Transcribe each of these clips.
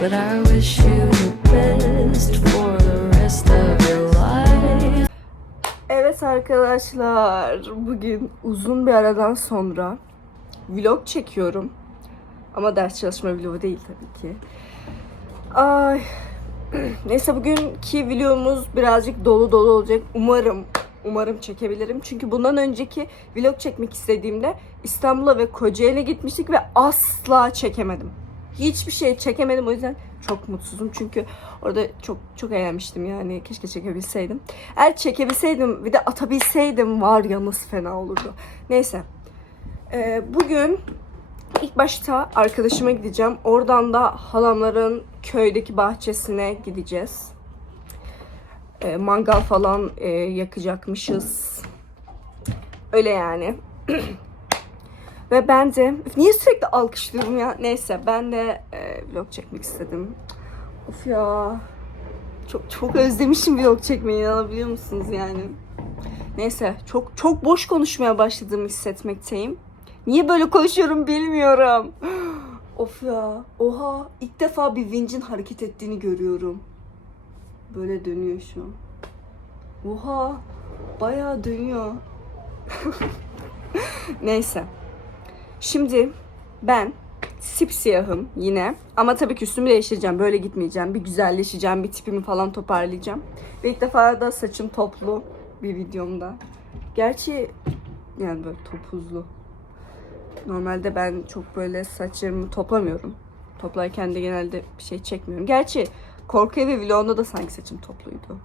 But I wish you the best for the rest of your life. Evet arkadaşlar, bugün uzun bir aradan sonra vlog çekiyorum. Ama ders çalışma vlogu değil tabii ki. Ay. Neyse bugünkü vlogumuz birazcık dolu dolu olacak. Umarım umarım çekebilirim. Çünkü bundan önceki vlog çekmek istediğimde İstanbul'a ve Kocaeli'ne gitmiştik ve asla çekemedim. Hiçbir şey çekemedim o yüzden çok mutsuzum. Çünkü orada çok çok eğlenmiştim yani. Keşke çekebilseydim. Eğer çekebilseydim bir de atabilseydim var ya nasıl fena olurdu. Neyse. Ee, bugün ilk başta arkadaşıma gideceğim. Oradan da halamların köydeki bahçesine gideceğiz. Ee, mangal falan e, yakacakmışız. Öyle yani. Ve ben de niye sürekli alkışlıyorum ya? Neyse ben de e, vlog çekmek istedim. Of ya. Çok çok özlemişim vlog çekmeyi inanabiliyor musunuz yani? Neyse çok çok boş konuşmaya başladığımı hissetmekteyim. Niye böyle konuşuyorum bilmiyorum. Of ya. Oha ilk defa bir vincin hareket ettiğini görüyorum. Böyle dönüyor şu. Oha bayağı dönüyor. Neyse. Şimdi ben sipsiyahım yine. Ama tabii ki üstümü değiştireceğim. Böyle gitmeyeceğim. Bir güzelleşeceğim. Bir tipimi falan toparlayacağım. Ve ilk defa da saçım toplu bir videomda. Gerçi yani böyle topuzlu. Normalde ben çok böyle saçlarımı toplamıyorum. Toplarken de genelde bir şey çekmiyorum. Gerçi korku evi vlogunda da sanki saçım topluydu.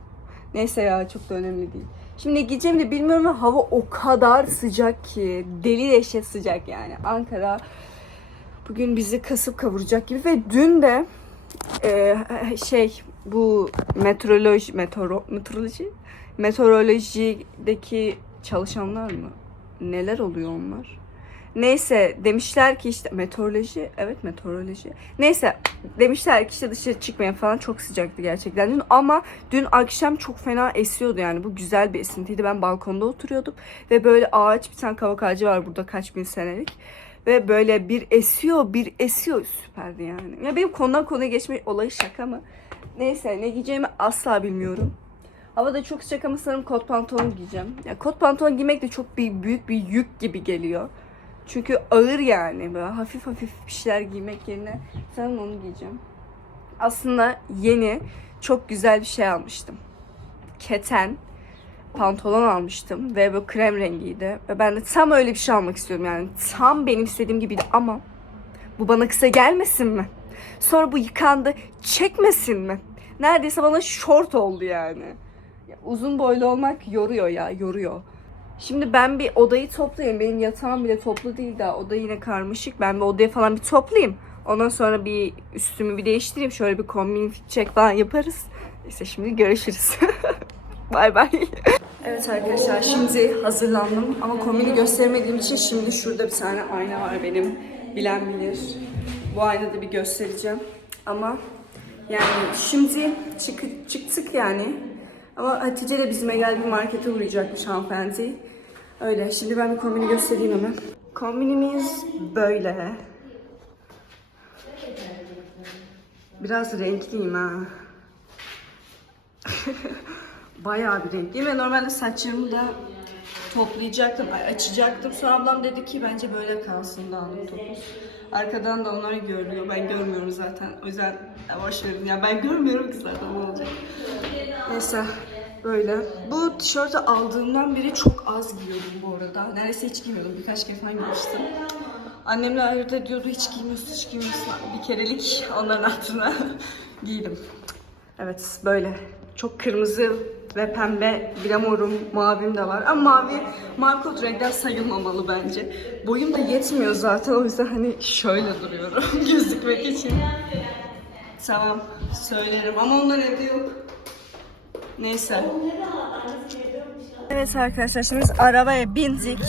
Neyse ya çok da önemli değil. Şimdi ne gideceğimi de bilmiyorum ve hava o kadar sıcak ki. Deli dehşet sıcak yani. Ankara bugün bizi kasıp kavuracak gibi ve dün de e, şey bu meteoroloji meteoro, meteoroloji meteorolojideki çalışanlar mı? Neler oluyor onlar? Neyse demişler ki işte meteoroloji evet meteoroloji. Neyse demişler ki işte dışarı çıkmayın falan çok sıcaktı gerçekten dün ama dün akşam çok fena esiyordu yani bu güzel bir esintiydi. Ben balkonda oturuyordum ve böyle ağaç bir tane kavak ağacı var burada kaç bin senelik. Ve böyle bir esiyor bir esiyor süperdi yani. Ya benim konudan konuya geçme olayı şaka mı? Neyse ne giyeceğimi asla bilmiyorum. Hava da çok sıcak ama sanırım kot pantolon giyeceğim. Ya kot pantolon giymek de çok bir, büyük bir yük gibi geliyor. Çünkü ağır yani. Böyle hafif hafif bir şeyler giymek yerine sanırım onu giyeceğim. Aslında yeni çok güzel bir şey almıştım. Keten pantolon almıştım ve böyle krem rengiydi. Ve ben de tam öyle bir şey almak istiyorum yani. Tam benim istediğim gibiydi ama bu bana kısa gelmesin mi? Sonra bu yıkandı çekmesin mi? Neredeyse bana short oldu yani. Ya uzun boylu olmak yoruyor ya, yoruyor. Şimdi ben bir odayı toplayayım. Benim yatağım bile toplu değil daha. Oda yine karmaşık. Ben bir odayı falan bir toplayayım. Ondan sonra bir üstümü bir değiştireyim. Şöyle bir kombin fit check falan yaparız. İşte şimdi görüşürüz. bay bay. Evet arkadaşlar şimdi hazırlandım. Ama kombini göstermediğim için şimdi şurada bir tane ayna var benim. Bilen bilir. Bu aynada bir göstereceğim. Ama yani şimdi çık çıktık yani. Ama Hatice de bizime geldi bir markete uğrayacakmış hanımefendi. Öyle. Şimdi ben bir kombini göstereyim hemen. Kombinimiz böyle. Biraz renkliyim ha. Bayağı bir renkliyim ve normalde saçlarımı da toplayacaktım, ay, açacaktım. Sonra ablam dedi ki bence böyle kalsın dağınık topuz. Arkadan da onlar görülüyor. Ben görmüyorum zaten. O yüzden boş verin. Ya ben görmüyorum ki zaten ne olacak. Neyse böyle. Bu tişörtü aldığımdan beri çok az giyiyordum bu arada. Neredeyse hiç giymiyordum. Birkaç kere falan giymiştim. Annemle ayırt ediyordu. Hiç giymiyorsun, hiç giymiyorsun. Bir kerelik onların altına giydim. Evet böyle. Çok kırmızı ve pembe bir de morum, mavim de var. Ama mavi, mavi kot renkler sayılmamalı bence. Boyum da yetmiyor zaten o yüzden hani şöyle duruyorum gözükmek için. Tamam söylerim ama onlar evde yok. Neyse. Evet arkadaşlar şimdi biz arabaya bindik.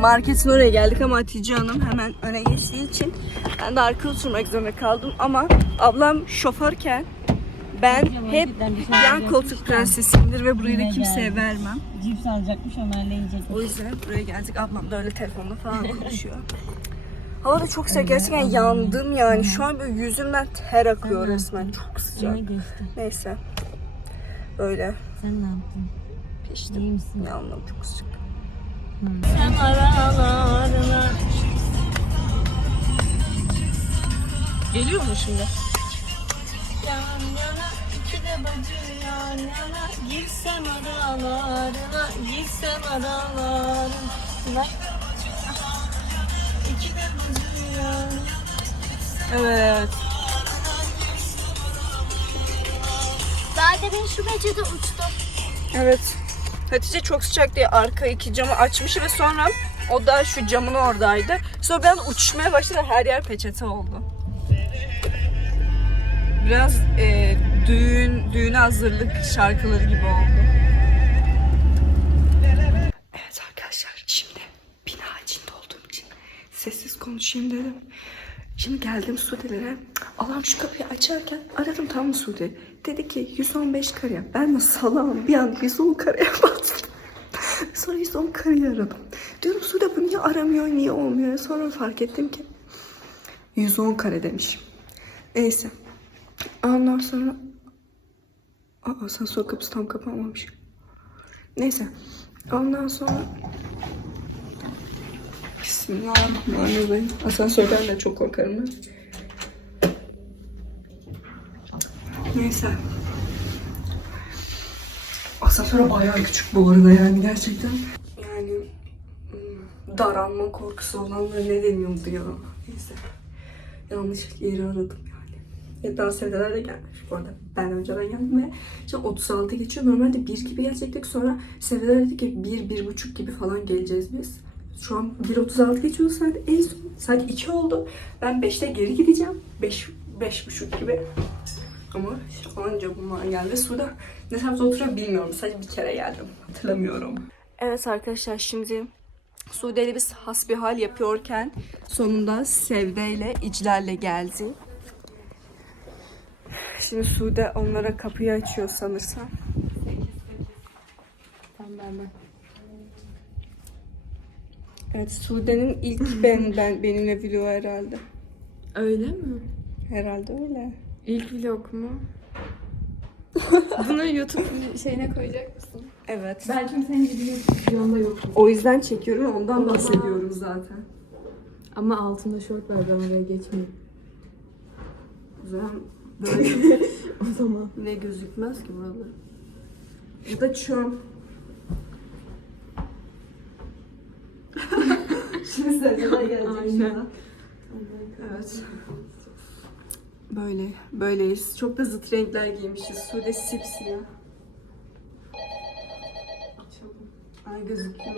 Marketin oraya geldik ama Hatice Hanım hemen öne geçtiği için ben de arka oturmak zorunda kaldım ama ablam şoförken ben hep yan koltuk prensesiyimdir ve burayı da kimseye vermem. Cips alacakmış Ömer'le yiyecekmiş. O yüzden buraya geldik. Ablam da öyle telefonda falan konuşuyor. Hava da çok sıcak. Gerçekten yandım yani. Şu an böyle yüzümden ter akıyor resmen. Çok sıcak. Neyse. Böyle Sen ne yaptın? piştim. İyi misin? Yandım çok sıcak. Sen aralarına Geliyor mu şimdi? yan yana iki de bacı yan yana girsem aralarına girsem aralarına. İki de bacı yan Evet. Daha demin şu peçete uçtu. Evet. Hatice çok sıcak diye arka iki camı açmış ve sonra o da şu camın oradaydı. Sonra ben uçmaya başladı her yer peçete oldu. Biraz e, düğün düğüne hazırlık şarkıları gibi oldu. Evet arkadaşlar şimdi bina içinde olduğum için sessiz konuşayım dedim. Şimdi geldim Sude'lere. Allah'ım şu kapıyı açarken aradım tam Sude? Dedi ki 115 kareye. Ben de salam bir an 110 kareye bastım. Sonra 110 kareyi aradım. Diyorum Sude bu niye aramıyor, niye olmuyor? Sonra fark ettim ki 110 kare demişim. Neyse. Ondan sonra Aa, asansör kapısı tam kapanmamış. Neyse. Ondan sonra Bismillahirrahmanirrahim. Asansörden de çok korkarım ben. Neyse. Asansör bayağı küçük bu arada yani gerçekten. Yani hmm, daralma korkusu olanlara ne deniyordu ya. Neyse. Yanlış yeri aradım yani. Ya daha de gelmiş bu arada. Ben önceden geldim ve şimdi 36 geçiyor. Normalde 1 gibi gelecektik. Sonra seneler dedi ki 1, 1,5 gibi falan geleceğiz biz. Şu an 1.36 geçiyor saat. En son saat 2 oldu. Ben 5'te geri gideceğim. 5, 5.30 gibi. Ama işte anca bunlar geldi. Suda ne tarafta oturuyor bilmiyorum. Sadece bir kere geldim. Hatırlamıyorum. Evet arkadaşlar şimdi Sude'yle biz hasbihal yapıyorken sonunda Sevde ile İclal'le geldi. Şimdi Sude onlara kapıyı açıyor sanırsam. Tamam ben ben. Evet Sude'nin ilk ben, ben benimle vlogu herhalde. Öyle mi? Herhalde öyle. İlk vlog mu? Bunu YouTube şeyine koyacak mısın? Evet. Ben çünkü senin gibi YouTube videonda yokum. O yüzden çekiyorum ondan bahsediyorum zaten. Ama altında şort var ben oraya geçmeyeyim. O zaman böyle O zaman. ne gözükmez ki burada. Bu da çöm. Şimdi Sevda gelecek şuna. Evet. Böyle, böyleyiz. Çok da zıt renkler giymişiz. Sude sipsiyah. Ay gözüküyor.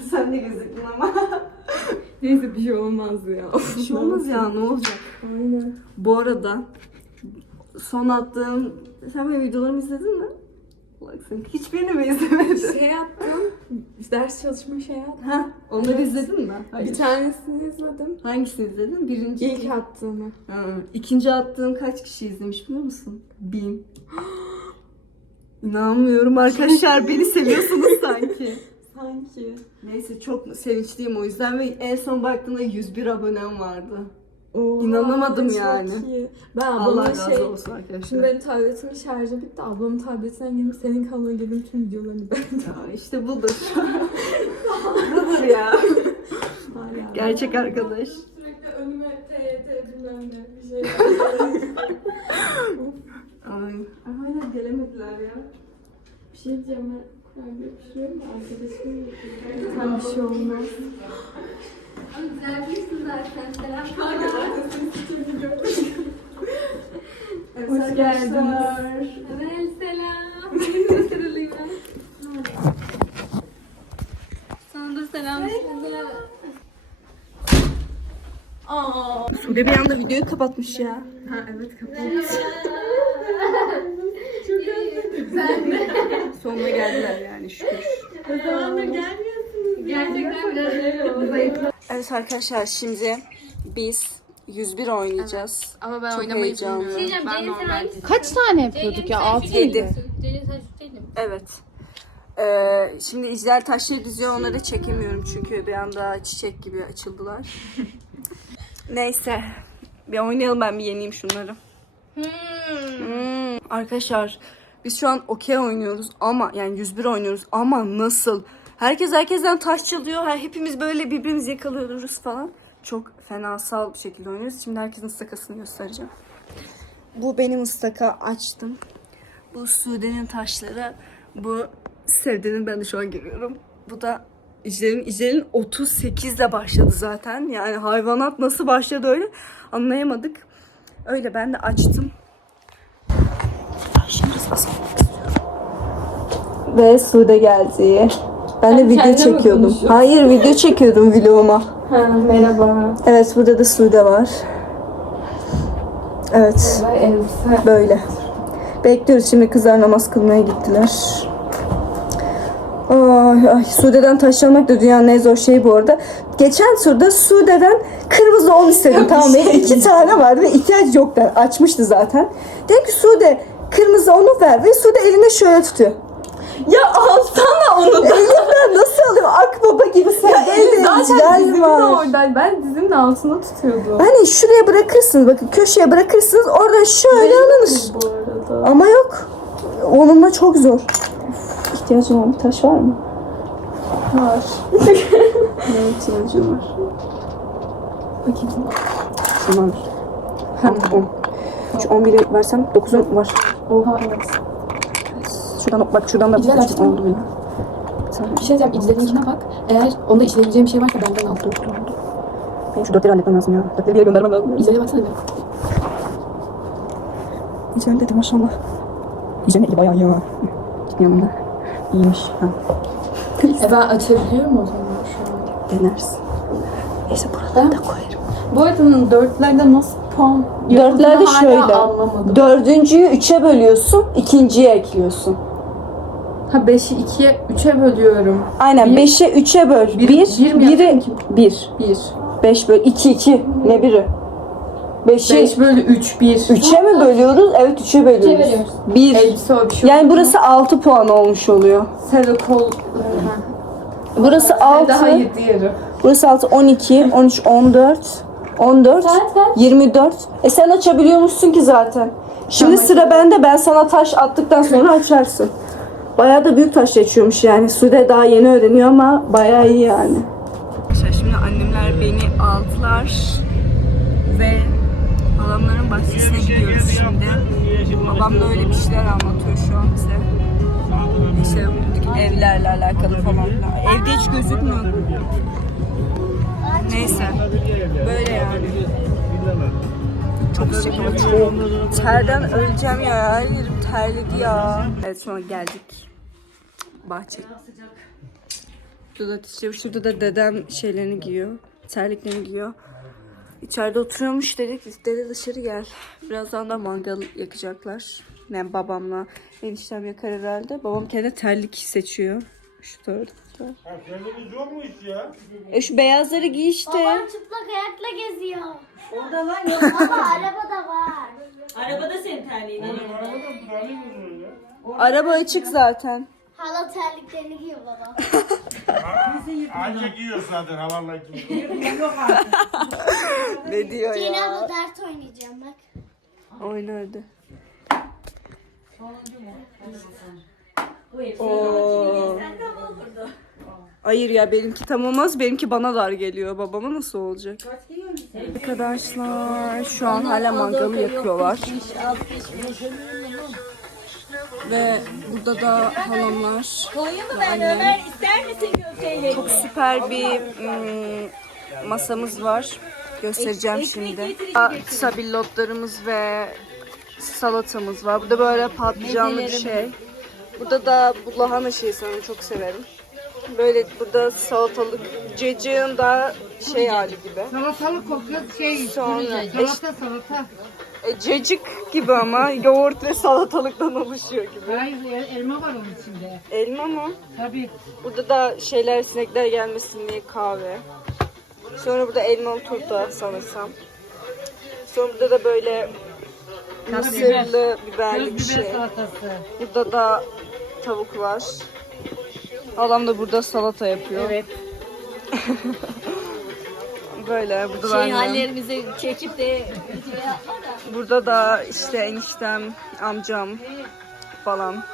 Sen de gözüktün ama. Neyse bir şey olmaz ya. Bir şey olmaz ya ne olacak? Aynen. Bu arada son attığım... Sen benim videolarımı izledin mi? Bak sen hiçbirini mi izlemedin? Şey yaptım. Ders çalışma şey yaptım. Ha, onları izledin mi? Bir tanesini izledim. Hangisini izledin? Birinci. İlk attığımı. Ha, ikinci attığım kaç kişi izlemiş biliyor musun? Bin. İnanmıyorum arkadaşlar beni seviyorsunuz sanki. Sanki. Neyse çok sevinçliyim o yüzden ve en son baktığımda 101 abonem vardı. Oha, İnanamadım çok yani. iyi. Ben Allah ablamın razı şey... olsun Şimdi arkadaşlar. benim tabletimin şarjı bitti. Ablamın tabletinden girdim. Senin kanalına girdim. Tüm videolarını ben Ya işte budur. budur ya. hala. Gerçek arkadaş. Sürekli önüme TYT bilmem ne bir şey. Ay, hala gelemediler ya. bir şey diyeceğim ben. Ben bir pişiriyorum da arkadaşım Tam bir şey olmaz. Güzel değilsin zaten. Selam. Evet, Hoş geldiniz. Evet selam. Benim sarılayım ben. Sana da selam söyle. Sude bir anda videoyu kapatmış ya. Ha evet kapalı. Sonuna geldiler yani şükür. Gerçekten biraz öyle oldu. Evet arkadaşlar şimdi biz 101 oynayacağız. Ama ben Çok oynamayı heyecanlı. bilmiyorum. Diyeceğim, Ben normal. hangisi? Kaç tane yapıyorduk ya? 6 Yedi. mıydı? Şu değilim. Evet. Ee, şimdi izler taşları diziyor onları çekemiyorum çünkü bir anda çiçek gibi açıldılar. Neyse. Bir oynayalım ben bir yeneyim şunları. Hmm. Arkadaşlar biz şu an okey oynuyoruz ama yani 101 oynuyoruz ama nasıl? Herkes herkesten taş çalıyor. Hepimiz böyle birbirimizi yakalıyoruz falan. Çok fenasal bir şekilde oynuyoruz. Şimdi herkesin ıstakasını göstereceğim. Bu benim ıstaka açtım. Bu Sude'nin taşları. Bu Sevde'nin ben de şu an görüyorum. Bu da İcler'in. İcler'in 38 ile başladı zaten. Yani hayvanat nasıl başladı öyle anlayamadık. Öyle ben de açtım. Ve Sude geldi. Ben de video kendine mi çekiyordum. konuşuyorsun? Hayır video çekiyordum vloguma. Ha, merhaba. Evet burada da Sude var. Evet. Böyle. Bekliyoruz şimdi kızlar namaz kılmaya gittiler. Ay, ay Sude'den taşlamak da dünyanın en zor şeyi bu arada. Geçen turda Sude'den kırmızı on istedim tamam mı? İki tane vardı ve ihtiyaç yok der. Açmıştı zaten. Dedim ki Sude kırmızı onu ver ve Sude elinde şöyle tutuyor. Ya alsana onu da. Elimden nasıl alayım? Akbaba gibi sen elde Zaten yer dizimin de var. oradaydı. Ben dizimin altına tutuyordum. Hani şuraya bırakırsınız bakın köşeye bırakırsınız orada şöyle alınır. Bu arada. Ama yok. Onunla çok zor. İhtiyacın olan bir taş var mı? Var. Ne ihtiyacım var? Bakayım. Şundan ver. Hem 10. Şu 11'i versem 9'un var. Oha evet. Şuradan bak şuradan da açtın mı? oldu benim. Sen Bir şey diyeceğim. İclerinkine bak. Eğer onda işleyebileceğim bir şey varsa benden al. benim şu 4'leri halletmem lazım ya. 4'leri bir yere göndermem lazım. İclere baksana bir. Güzel dedi maşallah. Güzel eli bayağı iyi ha. Ciddi yanımda. İyiymiş. Ha. E ben açabiliyorum o zaman şu an. Denersin. Neyse buraları da koyarım. Bu arada dörtlerde nasıl puan Dörtlerde şöyle. anlamadım. Dördüncüyü üçe bölüyorsun, ikinciye ekliyorsun. Ha 5'i 2'ye 3'e bölüyorum. Aynen Bir- 5'e 3'e böl. Bir- 1, bir mi 1'i yaptın ki? 1. 1. 5 böl 2 2 ne biri? 5'i 5 bölü 3 1. 3'e mi bölüyoruz? Evet 3'e bölüyoruz. bölüyoruz. 1. Elbise o bir şey. Yani burası 6 puan olmuş oluyor. Sarı kol. Burası Daha 6. 7 yarı. Burası 6 12 13 14 14 24. E sen açabiliyormuşsun ki zaten. Şimdi Tamam. sıra bende. Ben sana taş attıktan sonra açarsın. Bayağı da büyük taş açıyormuş yani. Sude daha yeni öğreniyor ama bayağı iyi yani. Şimdi annemler beni aldılar ve halamların bahçesine gidiyoruz şimdi. Babam da öyle bir şeyler anlatıyor şu an bize. İşte evlerle alakalı falan. Evde hiç gözükmüyor. Neyse. Böyle yani. Çok çok. Terden öleceğim ya. Yerim terledi ya. Evet sonra geldik. Bahçe. Şurada, işte, şurada da dedem şeylerini giyiyor. Terliklerini giyiyor. İçeride oturuyormuş dedik. Dede dışarı gel. Birazdan da mangal yakacaklar. Yani babamla eniştem yakar herhalde. Babam kendi terlik seçiyor. Şu tarafta. Kendimiz yok mu iş ya? E şu beyazları giy işte. Babam çıplak ayakla geziyor. Orada var yok. Ama arabada var. Araba açık zaten. Hala terliklerini giyiyor baba. Anca giyiyor zaten havarla giyiyor. Ne diyor ya? abla dert oynayacağım bak. Oyna hadi. Oo. Hayır ya benimki tam olmaz. Benimki bana dar geliyor. Babama nasıl olacak? Arkadaşlar şu an hala mangalı yakıyorlar. Ve burada da halamlar. Çok süper bir ım, masamız var. Göstereceğim şimdi. Sabillotlarımız ve salatamız var. Burada böyle patlıcanlı bir şey. Burada da bu lahana şeyi sanırım çok severim. Böyle burada salatalık, cacığın daha şey hali gibi. Salatalık kız şey. Sonra Salata salata. e, cacık gibi ama yoğurt ve salatalıktan oluşuyor gibi. Hayır el- elma var onun içinde. Elma mı? Tabii. Burada da şeyler sinekler gelmesin diye kahve. Sonra burada elmalı turta sanırsam. Sonra burada da böyle mısırlı biberli bir şey. salatası. Burada da tavuk var. Halam da burada salata yapıyor. Evet. Böyle burada Şey de. hallerimizi çekip de. Burada da işte eniştem, amcam falan.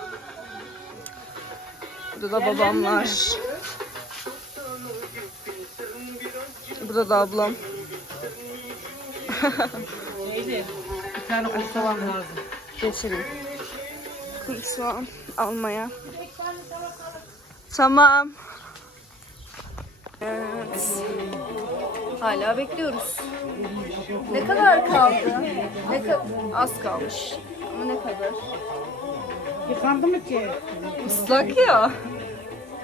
Burada da babamlar. Burada da ablam. Bir tane kuru soğan lazım. Geçelim. Kuru soğan almaya. Tamam. Evet. Hala bekliyoruz. Ne kadar kaldı? Ne kadar? Az kalmış. Ama ne kadar? Yıkandı mı ki? Islak ya.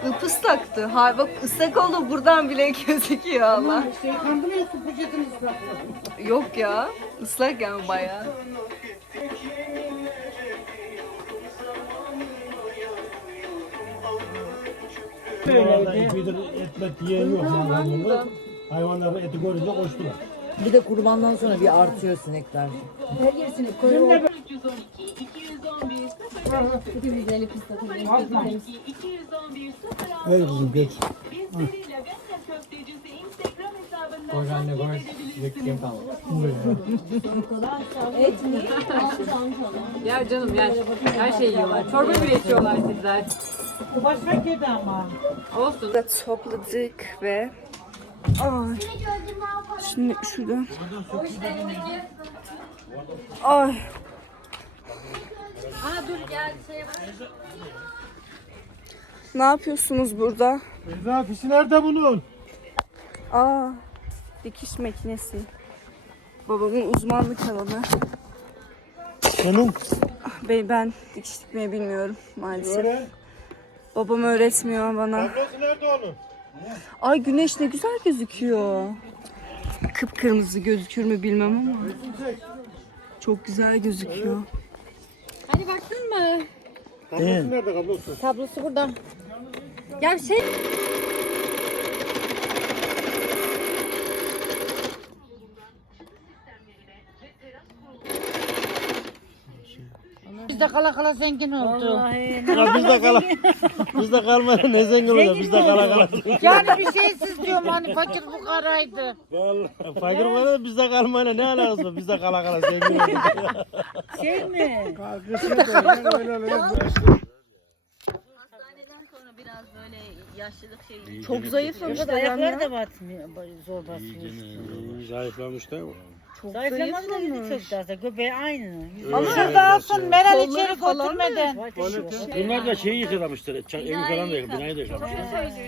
Ipaslaktı. Ha bak ıslak oldu buradan bile gözüküyor Allah. Islattı. Yok ya. Islak yani bayağı. Vallahi ipidir etmet yiyen yok. Hayvanları, hayvanları eti görünce koştular. Bir de kurbandan sonra bir artıyor sinekler. Ver kızım geç. Ya canım yani her şeyi yiyorlar. Çorba bile içiyorlar sizler. Başka kedi ama. Olsun. Topladık ve Ay. Şimdi şuradan. Ay. Ne yapıyorsunuz burada? Beyza fişi nerede bunun? Aa. Dikiş makinesi. Babamın uzmanlık alanı. Senin. Ben, ben dikiş dikmeyi bilmiyorum maalesef. Öğren. Babam öğretmiyor bana. Tablası nerede onun? Ay güneş ne güzel gözüküyor. Kıpkırmızı gözükür mü bilmem ama. Çok güzel gözüküyor. Mı? Kablosu nerede kablosu? Tablosu burada. Ya şey Biz de kala kala zengin oldu. Ya biz de kala. biz de kalmaya ne zengin olacağız? Biz de kala kala. Yani bir şeysiz diyorum hani fakir bu karaydı. Vallahi fakir var da biz de kalmaya ne alakası var? Biz de kala kala zengin olacağız. Şey mi? hastaneden sonra biraz böyle yaşlılık şeyi. Çok zayıflamış dedem Ayaklar ya. da batmıyor, zor basıyor. Zayıflamış da Zayıflamaz mı dedi çok daha göbeği aynı. Ama Şurada alsın Meral içeri götürmeden. Bunlar da şeyi yıkadamışlar. ça- Evi falan da yıkadı. Binayı da yıkamışlar.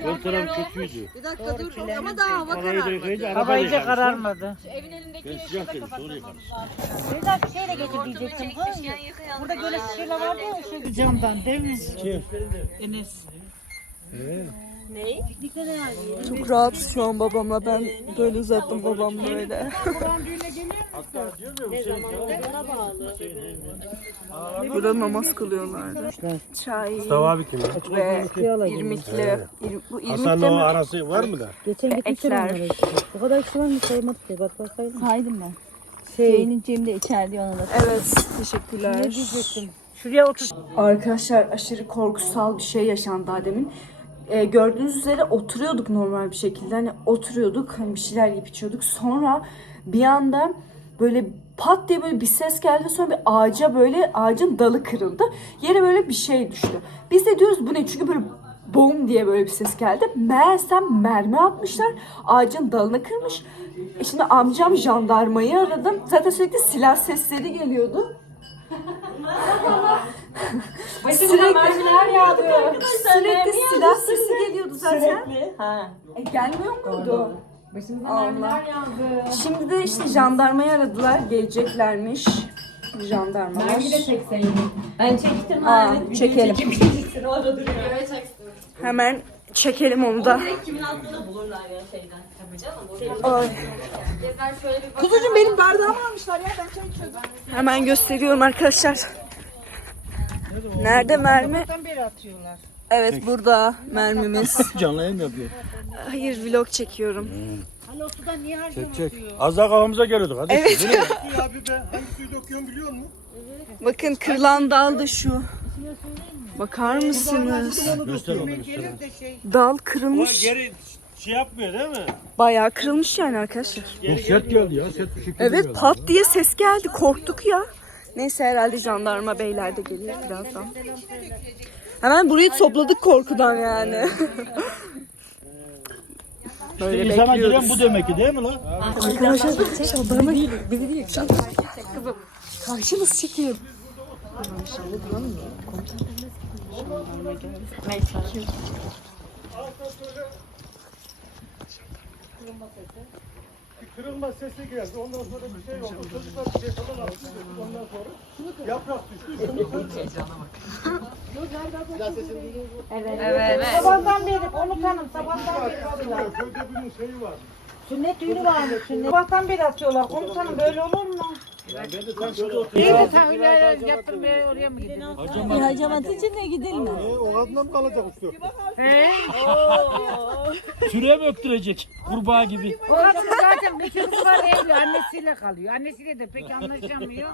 Ön taraf kötüydü. Bir dakika dur ama daha hava da yıkayınca araba Hava da iyice yıkamışlar. kararmadı. Ben sıcak dedim. Sonra. Bir dakika şeyle getir diyecektim. Ha, Burada göle şişeler vardı ya şey camdan değil mi? Kim? Enes. Çok rahat şu an babamla ben böyle uzattım babam böyle. Burada namaz kılıyorlardı. Çay Abi kim? ve irmikli. ir- bu irmikli Hasan'la o mi? arası var mı da? Geçen gitmiştim Ekler. onlara. Bu kadar kişi var mı saymadık ya bak bakayım. Saydım ben. Şey, Şeyinin Cem'de içeride ona da. Evet, teşekkürler. Şuraya otur. Arkadaşlar aşırı korkusal bir şey yaşandı daha demin. Ee, gördüğünüz üzere oturuyorduk normal bir şekilde. Hani oturuyorduk, hani bir şeyler yiyip içiyorduk. Sonra bir anda böyle pat diye böyle bir ses geldi. Sonra bir ağaca böyle ağacın dalı kırıldı. Yere böyle bir şey düştü. Biz de diyoruz bu ne? Çünkü böyle bom diye böyle bir ses geldi. Meğersem mermi atmışlar. Ağacın dalını kırmış. E şimdi amcam jandarmayı aradım. Zaten sürekli silah sesleri geliyordu. sürekli Sürekli silah sesi geliyordu zaten. E gelmiyor muydu? Allah. Şimdi de işte jandarmayı aradılar. Geleceklermiş. Jandarmalar. Ben çektim Aa, çekelim. Hemen çekelim onu da. Kimin attığını bulurlar ya şeyden. Tabii canım. Ay. Kuzucuğum benim bardağımı almışlar ya ben çay içiyordum. Hemen gösteriyorum arkadaşlar. Nerede mermi? Buradan beri atıyorlar. Evet burada mermimiz. Canlı yayın yapıyor. Hayır vlog çekiyorum. Hani o sudan niye her gün Çek. atıyor? Az daha kafamıza geliyorduk. Hadi. Evet. abi ben hangi suyu döküyorum biliyor musun? Bakın kırılan dal da şu. Bakar mısınız? Göster onu göster. Gelir de şey. Dal kırılmış. Geri şey yapmıyor değil mi? Bayağı kırılmış yani arkadaşlar. Çok sert geldi ya. Sert bir şekilde Evet geldi. pat diye ses geldi. Korktuk ya. Neyse herhalde jandarma beyler de geliyor birazdan. Hemen burayı topladık korkudan yani. Böyle İnsana bekliyoruz. giren bu demek ki değil mi lan? Arkadaşlar jandarma bizi değil geldi kızım. Karşımız çekim. Kırılma sesi geldi. Ondan sonra bir şey oldu. Çocuklar bir şey falan attı. Ondan sonra yaprak düştü. Sabahtan beri komutanım sabahtan beri atıyorlar. Köyde bunun şeyi var. Sünnet düğünü varmış sünnet. Sabahtan beri atıyorlar komutanım böyle olur mu? İyi de sen öyle yaptırmaya oraya mı gidiyorsun? Bir hacamat için de gidelim. O kadından mı kalacak usta? Süreye mi öptürecek? Kurbağa gibi. O kadın zaten bir kız var evli annesiyle kalıyor. Annesiyle de pek anlaşamıyor.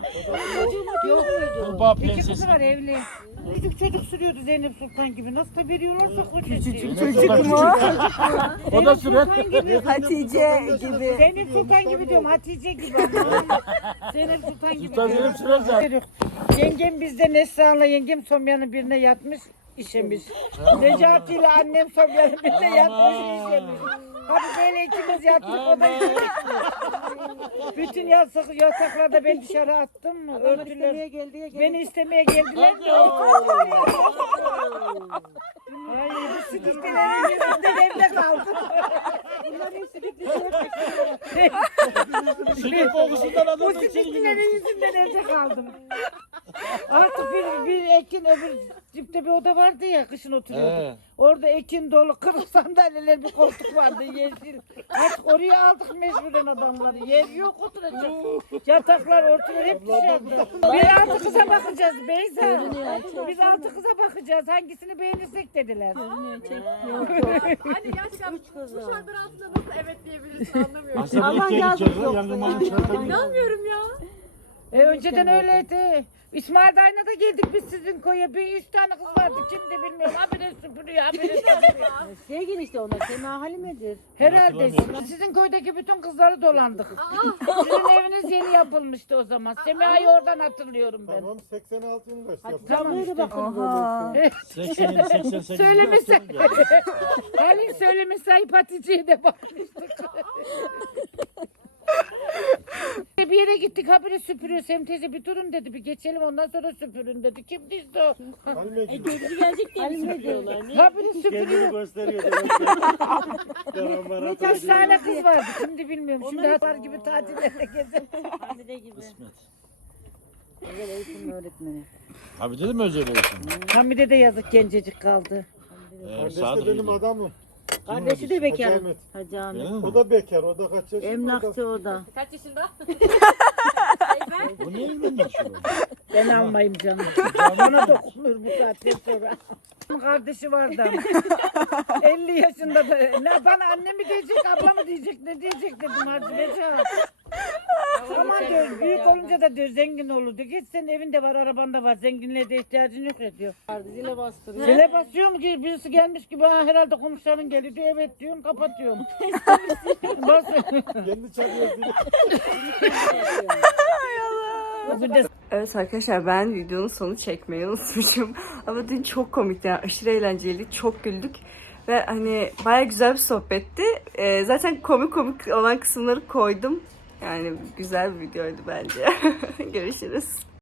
Yok Kurbağa İki kızı prensesi. var evli. Küçük çocuk sürüyordu Zeynep Sultan gibi. Nasıl da veriyorlarsa o çocuğu. Çocuk mu? O da sürer. Hatice gibi. Zeynep Sultan gibi diyorum. Hatice gibi. Zeynep Sultan gibi Sultan diyorum. Zeynep sürer zaten. Yengem bizde Neslihan'la yengem Somya'nın birine yatmış işemiş. Necati ile annem Somya'nın birine yatmış işemiş. Hadi böyle ikimiz yattık o da işemiş. Bütün yasak, yasaklarda ben dışarı attım mı? Örtüler. Beni istemeye geldiler de. Ay bu sıkıntıların yüzünden evde kaldım. Bunlar hepsi Sinir kokusundan bu adamın sıkıntıların yüzünden evde kaldım. Ekin öbür cipte bir oda vardı ya kışın oturuyorduk. He. Orada Ekin dolu kırık sandalyeler bir koltuk vardı yeşil. Artık oraya aldık mecburen adamları. Yer yok oturacak. Yataklar örtüler hep dışarıda. Biz altı kıza bakacağız Beyza. Biz altı kıza bakacağız. Hangisini beğenirsek dediler. Aslında ilk yazık yok. Yangınmanın çarpıyor. E, önceden öyleydi. İsmail Dayı'na da geldik biz sizin koya. Bir üç tane kız vardı. Kimdi bilmiyorum. Habire süpürüyor, habire süpürüyor. Sevgin işte ona. Sema Halime'dir. Herhalde sizin köydeki bütün kızları dolandık. Sizin eviniz yeni yapılmıştı o zaman. Semiha'yı oradan hatırlıyorum ben. Tamam 86 yılında işte. Tamam işte. Aha. 80, 88. Söylemese. Halil söylemese ayıp Hatice'ye de bakmıştık. Bir yere gittik habire süpürüyor. Sem teyze bir durun dedi. Bir geçelim ondan sonra süpürün dedi. Kim dizdi o? Gibi. Gözü gelecek diye mi süpürüyorlar? Habire süpürüyor. Kendini gösteriyor. demek ki. Kaç tane kız vardı şimdi bilmiyorum. Şimdi hatar gibi tatillerde gezelim. Hande gibi. Özel eğitim öğretmeni. Abi dedim özel eğitim? Hamide de yazık gencecik kaldı. Ee, Sadık de benim iyi. adamım. Kardeşi de Hacı bekar. Ahmet. Hacı Ahmet. O da bekar. O da kaç yaşında? Emlakçı o da. Bu niye bilmem şu? Ben almayayım canım. Bana dokunur bu saatten sonra. Kardeşi vardı ama. 50 yaşında da. Ne bana anne mi diyecek, abla mı diyecek, ne diyecek dedim Hacı Beca. Aman diyor, büyük olunca da diyor zengin olur diyor. Git senin evinde var, araban da var. Zenginliğe de ihtiyacın yok ya diyor. Zile bastırıyor. Zile basıyor mu ki birisi gelmiş ki bana herhalde komşuların geliyor diyor. Evet diyorum kapatıyorum. Basıyor. Kendi çalıyor. de Evet arkadaşlar ben videonun sonu çekmeyi unutmuşum. Ama dün çok komikti yani aşırı eğlenceli, çok güldük. Ve hani baya güzel bir sohbetti. Ee, zaten komik komik olan kısımları koydum. Yani güzel bir videoydu bence. Görüşürüz.